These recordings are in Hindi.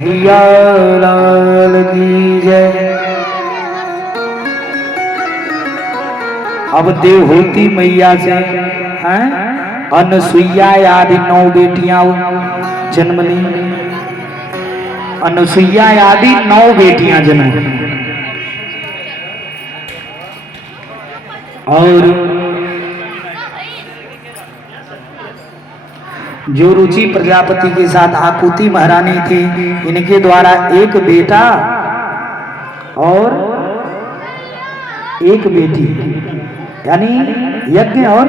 हिया लाल की जय। अब देवहूति मैया से हैं अनुसुईया आदि 9 बेटियां जन्म ली। अनुसुईया आदि 9 बेटियां जन्म ली और जो रुचि प्रजापति के साथ आकुति महारानी थी, इनके द्वारा एक बेटा और एक बेटी यानी यज्ञ और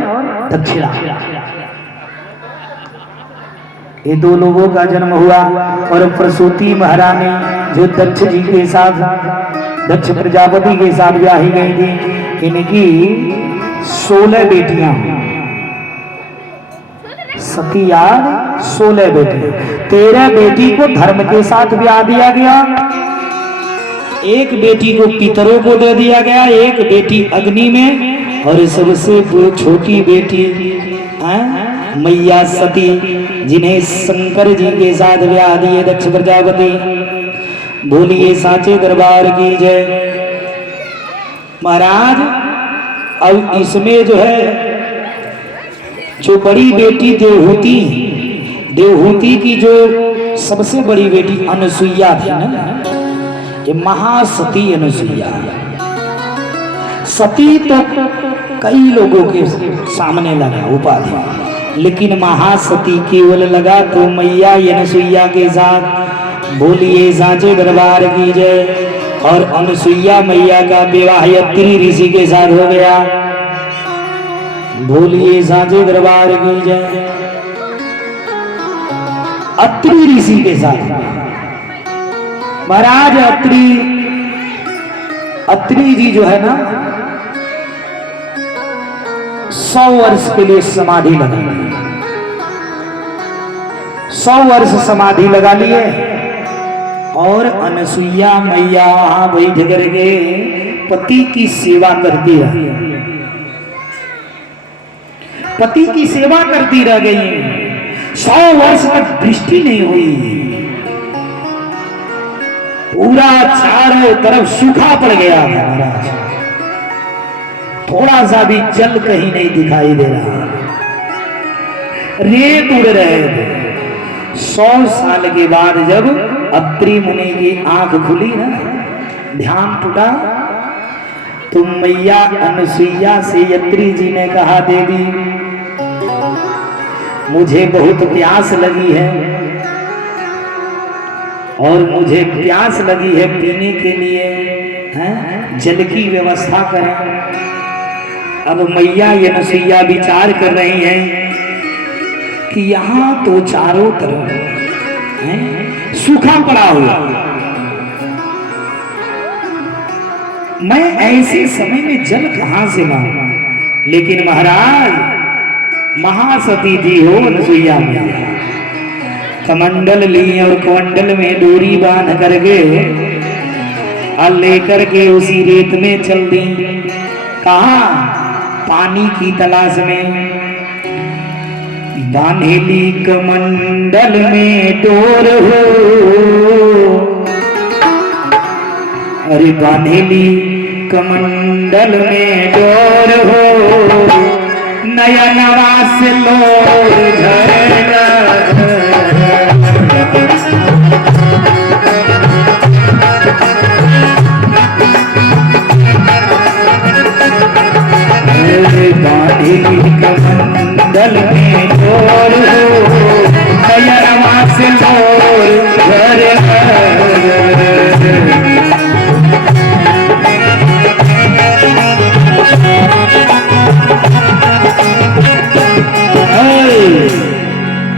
दक्षिणा, ये 2 लोगों का जन्म हुआ। और प्रसूति महारानी जो दक्ष जी के साथ, दक्ष प्रजापति के साथ ब्याही गई थी, इनकी 16 बेटियां, सती याद 16 बेटी। 13 बेटी को धर्म के साथ ब्याह दिया गया, एक बेटी को पितरों को दे दिया गया, एक बेटी अग्नि में, और सबसे छोटी बेटी मैया सती, जिन्हें शंकर जी के साथ ब्याह दिए दक्ष प्रजापति। बोलिए साचे दरबार की जय। महाराज अब इसमें जो है, जो बड़ी बेटी देवहूति, देवहूति की जो सबसे बड़ी बेटी अनुसुईया थी ना, ये महासती अनुसुईया। सती तो कई लोगों के सामने लगा उपाधि, लेकिन महासती केवल लगा तो मैया अनुसुईया के साथ। बोलिए साचे दरबार की जय। और अनुसुईया मैया का विवाह अत्रि ऋषि के साथ हो गया। बोलिए साचे दरबार की जय। अत्रि ऋषि के साथ महाराज अत्रि जी जो है ना, 100 वर्ष के लिए समाधि लगा ली। 100 वर्ष समाधि लगा लिए और अनुसुईया मैया वहां बैठ करके पति की सेवा करती रही, पति की सेवा करती रह गई। 100 वर्ष तक दृष्टि नहीं हुई, पूरा चारों तरफ सूखा पड़ गया था महाराज, थोड़ा सा भी जल कहीं नहीं दिखाई दे रहा, रेत उड़ रहे थे। 100 साल के बाद जब अत्रि मुनि की आंख खुली ना, ध्यान टूटा, तो मैया अनुसुईया से अत्रि जी ने कहा, देवी मुझे बहुत प्यास लगी है और मुझे प्यास लगी है पीने के लिए, हैं जल की व्यवस्था करें। अब मैया अनुसुईया विचार कर रही हैं कि यहाँ तो चारों तरफ सूखा पड़ा हुआ, मैं ऐसे समय में जल कहां से लाऊं। लेकिन महाराज महासती जी हो अनुसुईया मैया, कमंडल ली और कमंडल में डोरी बांध करके और लेकर के उसी रेत में चल दी। कहा? पानी की तलाश में। बांधेली कमंडल में डोर हो, अरे बांधेली कमंडल में डोर हो, नयनवा से लोर झरना, बांधेली कमंडल में डोर हो, नयनवा से लोर झरना।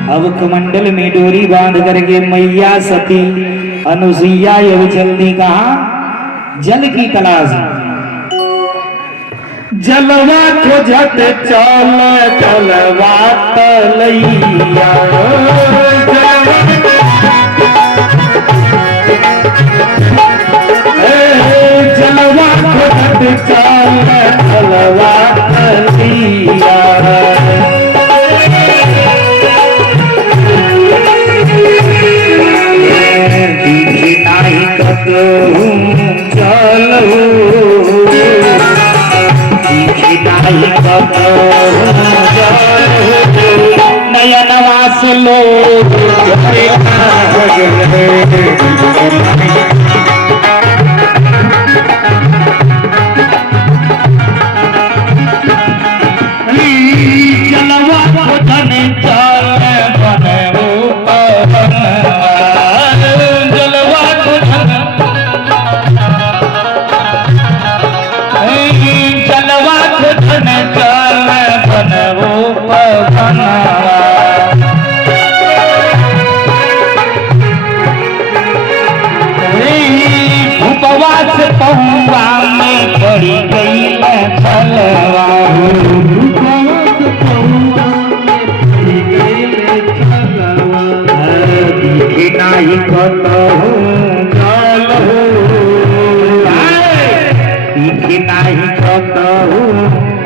अब कमंडल में डोरी बांध करके मैया सती अनुसुईया ये जल्दी कहा जल की तलाश। जलवा खोजत चल चलवा तलैया, जलवा खोजत चल चलवा तलैया, कतहूँ चलहूँ, तीखे नाही कतहूँ चलहूँ, नयनवा से लोग झरे जलवा धन चल बने जलवा धन जलवा धन चल बनवो पवनवा, उपवास पहुआ में पड़ी गई छलवा, नाही कतहूँ चलहूँ, तीखे नाही कतहूँ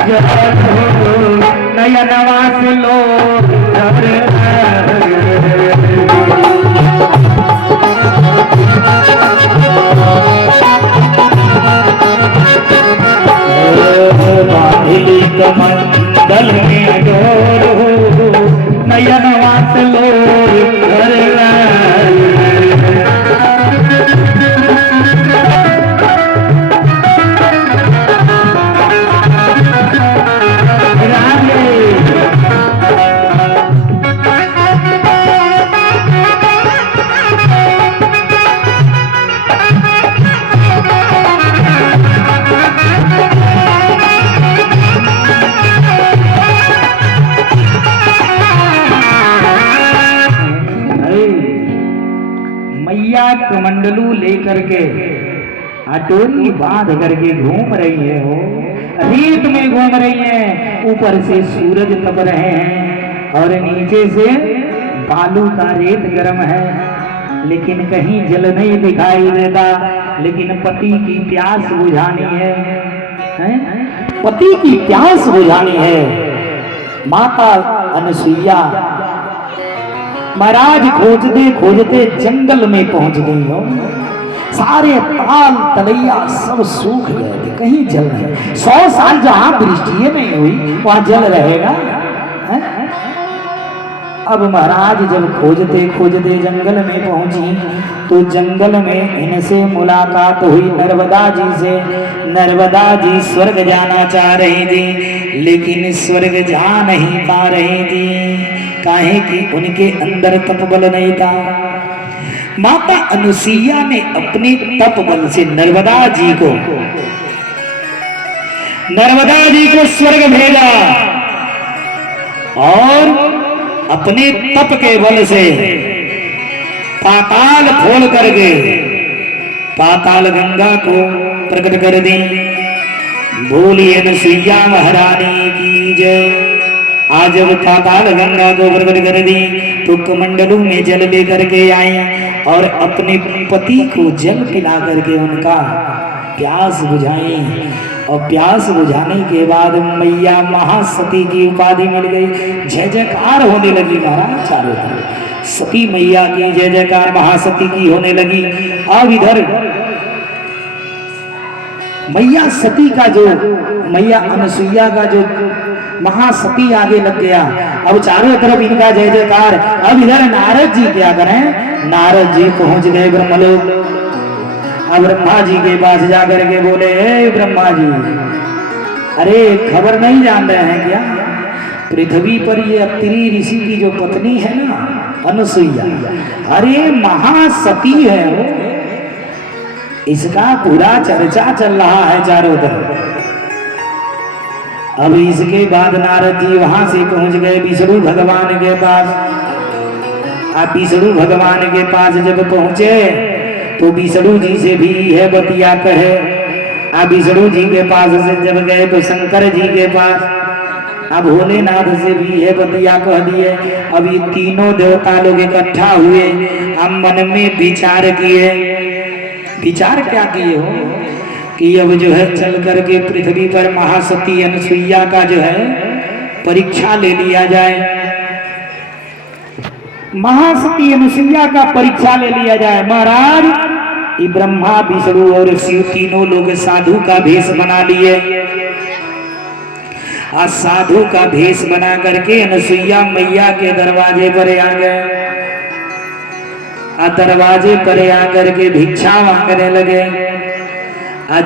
चलहूँ, नयनवा से लोग झरे बांधली कमंडल में डोर, नयनवा से लोग झरे मैया कमंडलू लेकर के अटोली बांध करके घूम रही है, हो रेत में घूम रही है, ऊपर से सूरज तप रहे हैं और नीचे से बालू का रेत गर्म है, लेकिन कहीं जल नहीं दिखाई देता। लेकिन पति की प्यास बुझानी है, पति की प्यास बुझानी है। माता अनसुईया महाराज खोजते खोजते जंगल में पहुंच गई हो, सारे ताल तलैया सब सूख गए थे, कहीं जल नहीं। 100 साल जहां वृष्टि नहीं हुई वहां जल रहेगा है? अब महाराज जब खोजते खोजते जंगल में पहुंची तो जंगल में इनसे मुलाकात हुई नर्मदा जी से। नर्मदा जी स्वर्ग जाना चाह रही थी, लेकिन स्वर्ग जा नहीं पा रही थी, काहे कि उनके अंदर तप बल नहीं था। माता अनुसुईया ने अपने तप बल से नर्मदा जी को स्वर्ग भेजा और अपने तप के बल से पाताल खोल करके पाताल गंगा को प्रकट कर दी। बोलिए अनुसुईया महारानी की जय। आज जब पाताल गंगा को प्रकट कर दी तो कमंडलू में जल लेकर के आई और अपने पति को जल पिला करके उनका प्यास बुझाई। और प्यास बुझाने के बाद मैया महासती की उपाधि मिल गई। जय जयकार होने लगी महाराज चारों तरफ, सती मैया की जय जयकार महासती की होने लगी। अब इधर मैया सती का जो मैया अनसुईया का जो महासती आगे लग गया, अब चारों तरफ इनका जय जयकार। अब इधर नारद जी क्या करें, नारद जी पहुंच गए ब्रह्मलोक। अब ब्रह्मा जी के पास जाकर के बोले, हे ब्रह्मा जी, अरे खबर नहीं जान रहे हैं क्या, पृथ्वी पर ये अत्रि ऋषि की जो पत्नी है ना अनसुईया, अरे महासती है वो, इसका पूरा चर्चा चल रहा है चारों तरफ। अब इसके बाद नारद जी वहां से पहुंच गए विष्णु भगवान के पास। आप विष्णु भगवान के पास जब पहुंचे तो विष्णु जी से भी है बतिया कहे। आप विष्णु जी के पास से जब गए तो शंकर जी के पास, अब भोलेनाथ से भी है बतिया कह दिए। अब ये तीनों देवता लोग इकट्ठा हुए, हम मन में विचार किए। विचार क्या किए हो कि अब जो है चल करके पृथ्वी पर महासती अनसुईया का जो है परीक्षा ले लिया जाए। महासती अनसुईया का परीक्षा ले लिया जाए। महाराज ये ब्रह्मा विष्णु और शिव तीनों लोग साधु का भेष बना लिए। आज साधु का भेष बना करके अनसुईया मैया के दरवाजे पर आ गए। दरवाजे पर आकर के भिक्षा मांगने लगे।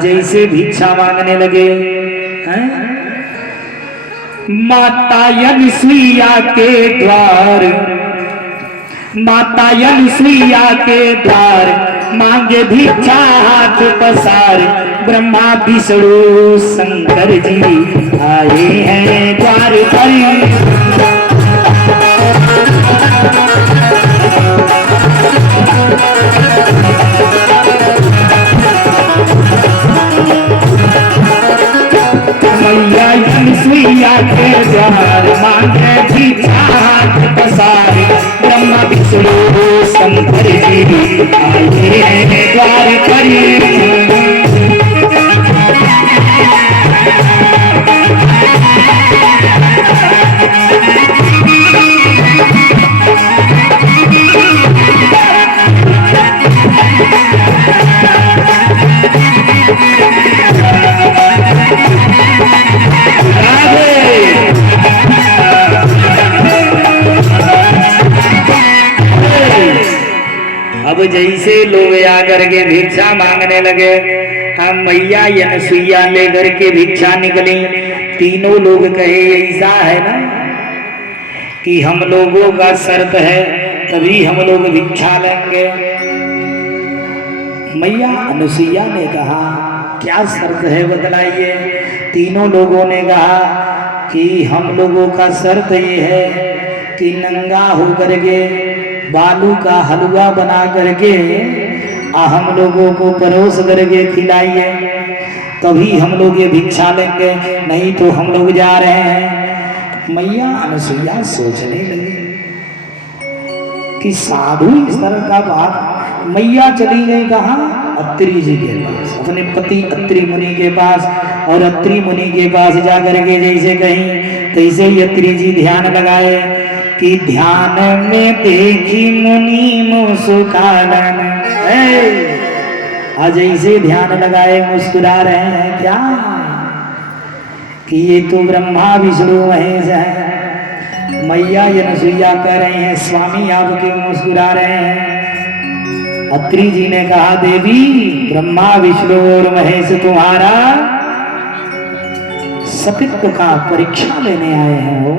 जैसे भिक्षा मांगने लगे हैं? माता अनसुईया के द्वार, माता अनसुईया के द्वार मांगे भिक्षा हाथ पसार। ब्रह्मा विष्णु शंकर जी आए हैं द्वार पर। मैया अनसुईया के द्वार मांगे भिक्षा हाथ पसार। ब्रह्मा विष्णु शंकर जी आए हैं द्वार पर। अब जैसे लोग आकर के भिक्षा मांगने लगे, हम मैया अनसुईया लेकर के भिक्षा निकली। तीनों लोग कहे ऐसा है ना कि हम लोगों का शर्त है तभी हम लोग भिक्षा लेंगे। मैया अनसुईया ने कहा क्या शर्त है बतलाइए। तीनों लोगों ने कहा कि हम लोगों का शर्त ये है कि नंगा होकर के बालू का हलवा बना करके हम लोगों को परोस करके खिलाइए, तभी हम लोग ये भिक्षा लेंगे, नहीं तो हम लोग जा रहे हैं। मैया अनसुईया सोचने लगी कि साधु इस तरह का बात। मैया चली गई कहाँ? अत्रि जी के पास, अपने पति अत्रि मुनि के पास। और अत्रि मुनि के पास जाकर के जैसे कहीं तैसे ही अत्रि जी ध्यान लगाए कि ध्यान में देखी मुनि मुस्कुरालन। आज ऐसे ध्यान लगाए मुस्कुरा रहे हैं क्या कि ये तो ब्रह्मा विष्णु महेश है। मैया अनसुईया कह रहे हैं स्वामी आप क्यों मुस्कुरा रहे हैं? अत्रि जी ने कहा देवी ब्रह्मा विष्णु और महेश तुम्हारा सतीत्व का परीक्षा लेने आए हैं। हो